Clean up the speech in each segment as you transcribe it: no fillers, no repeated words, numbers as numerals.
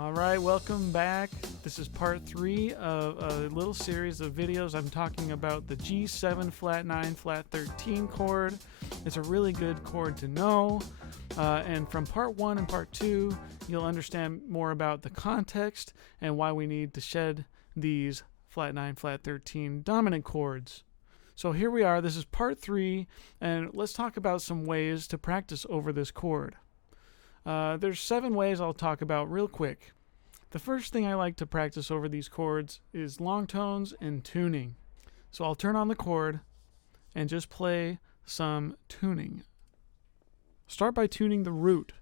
Alright, welcome back. This is part 3 of a little series of videos. I'm talking about the G7 flat 9 flat 13 chord. It's a really good chord to know. And from part 1 and part 2, you'll understand more about the context and why we need to shed these flat 9 flat 13 dominant chords. So here we are. This is part 3, and let's talk about some ways to practice over this chord. There's 7 ways I'll talk about real quick. The first thing I like to practice over these chords is long tones and tuning. So I'll turn on the chord and just play some tuning. Start by tuning the root.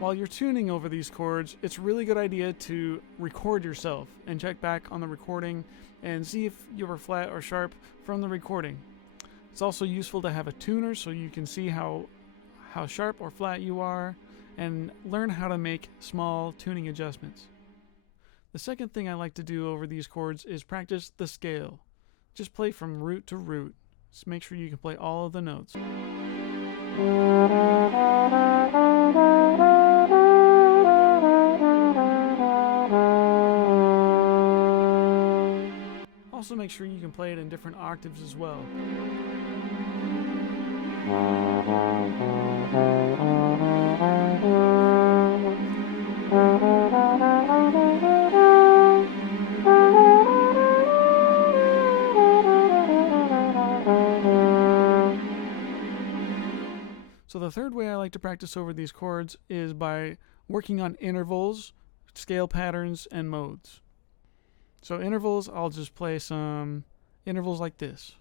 While you're tuning over these chords, it's a really good idea to record yourself and check back on the recording and see if you were flat or sharp from the recording. It's also useful to have a tuner so you can see how sharp or flat you are and learn how to make small tuning adjustments. The second thing I like to do over these chords is practice the scale. Just play from root to root. Just make sure you can play all of the notes. Also make sure you can play it in different octaves as well. So the third way I like to practice over these chords is by working on intervals, scale patterns, and modes. So intervals, I'll just play some intervals like this.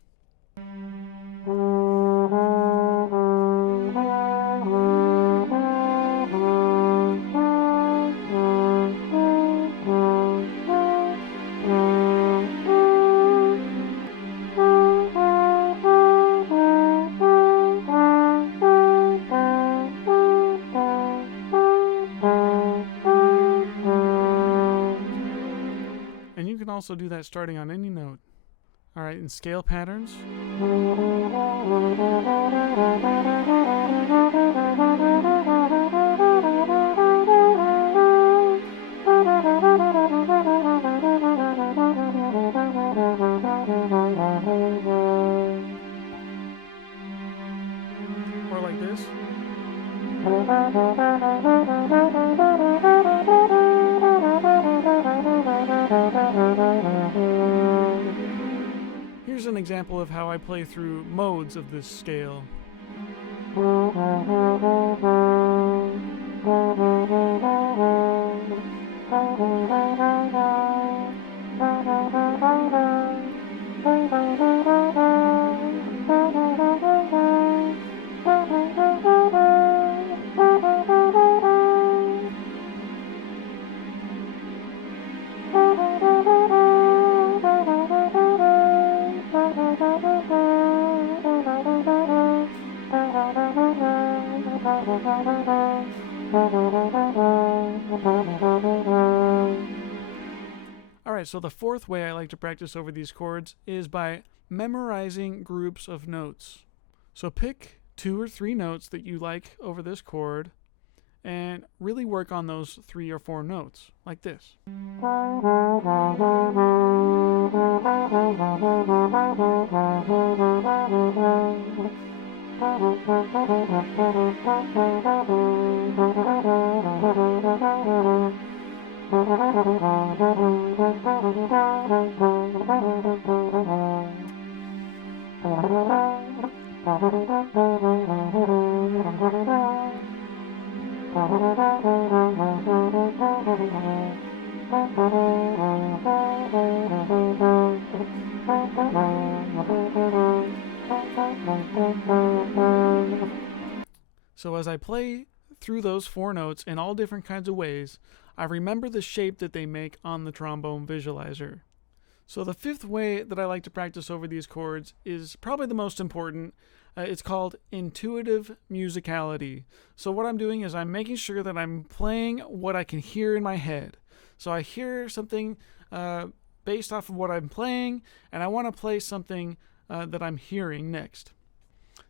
And you can also do that starting on any note. Alright, in scale patterns. Or like this. Here's an example of how I play through modes of this scale. Alright, so the fourth way I like to practice over these chords is by memorizing groups of notes. So pick 2 or 3 notes that you like over this chord and really work on those 3 or 4 notes, like this. So as I play through those 4 notes in all different kinds of ways, I remember the shape that they make on the trombone visualizer. So the fifth way that I like to practice over these chords is probably the most important. It's called intuitive musicality. So what I'm doing is I'm making sure that I'm playing what I can hear in my head. So I hear something based off of what I'm playing, and I want to play something that I'm hearing next.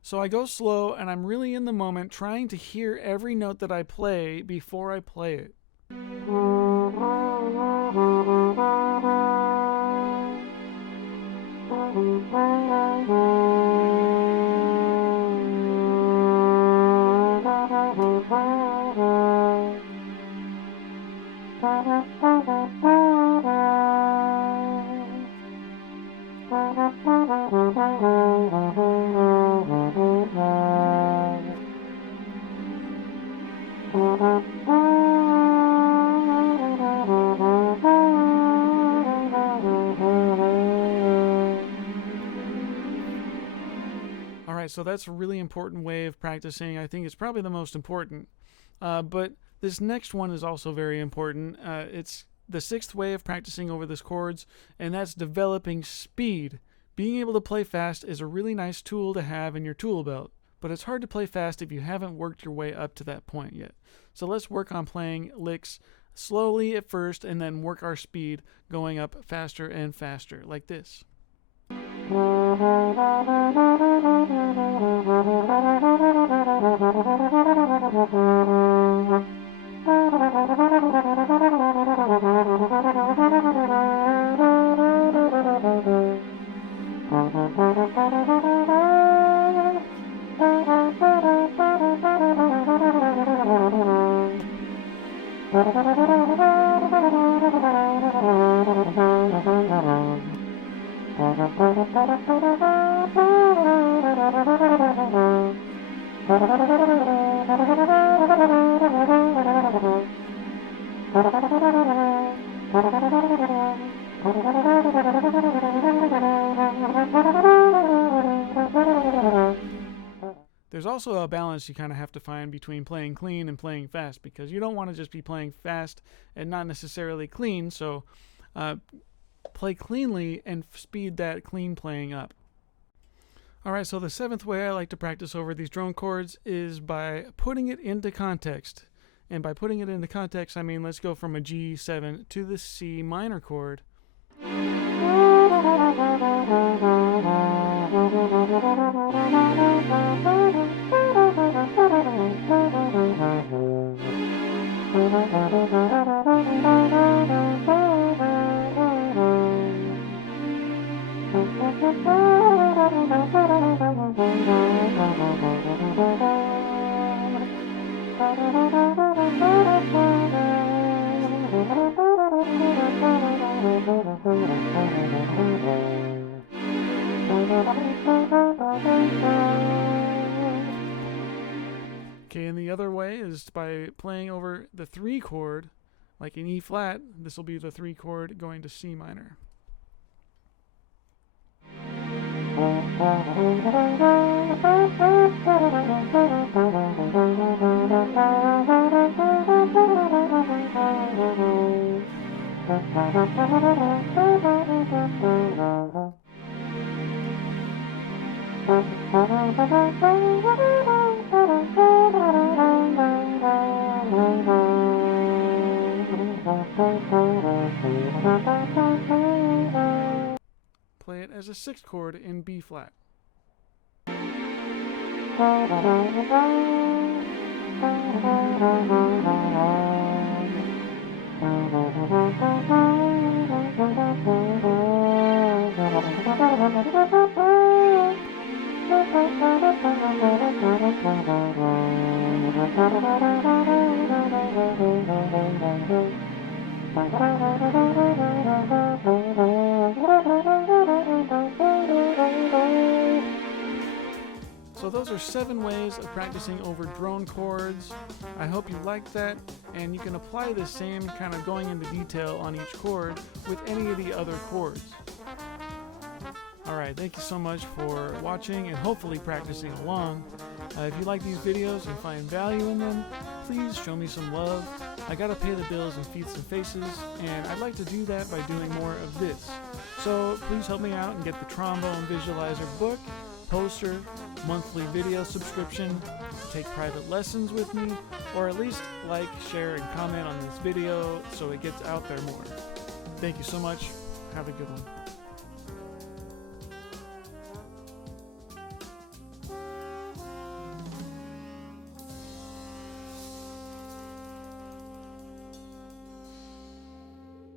So I go slow, and I'm really in the moment trying to hear every note that I play before I play it. Alright, so that's a really important way of practicing. I think it's probably the most important. But this next one is also very important. It's the sixth way of practicing over these chords, and that's developing speed. Being able to play fast is a really nice tool to have in your tool belt, but it's hard to play fast if you haven't worked your way up to that point yet. So let's work on playing licks slowly at first and then work our speed going up faster and faster, like this. There's also a balance you kind of have to find between playing clean and playing fast, because you don't want to just be playing fast and not necessarily clean, so play cleanly and speed that clean playing up. Alright, so the seventh way I like to practice over these drone chords is by putting it into context. And by putting it into context, I mean let's go from a G7 to the C minor chord. Okay, and the other way is by playing over the 3 chord, like in E flat. This will be the 3 chord going to C minor. Play it as a 6th chord in B flat. So those are 7 ways of practicing over drone chords. I hope you liked that, and you can apply the same kind of going into detail on each chord with any of the other chords. Alright, thank you so much for watching and hopefully practicing along. If you like these videos and find value in them, please show me some love. I gotta pay the bills and feed some faces, and I'd like to do that by doing more of this. So please help me out and get the TromboneVisualizer book, poster, monthly video subscription, take private lessons with me, or at least like, share, and comment on this video so it gets out there more. Thank you so much. Have a good one.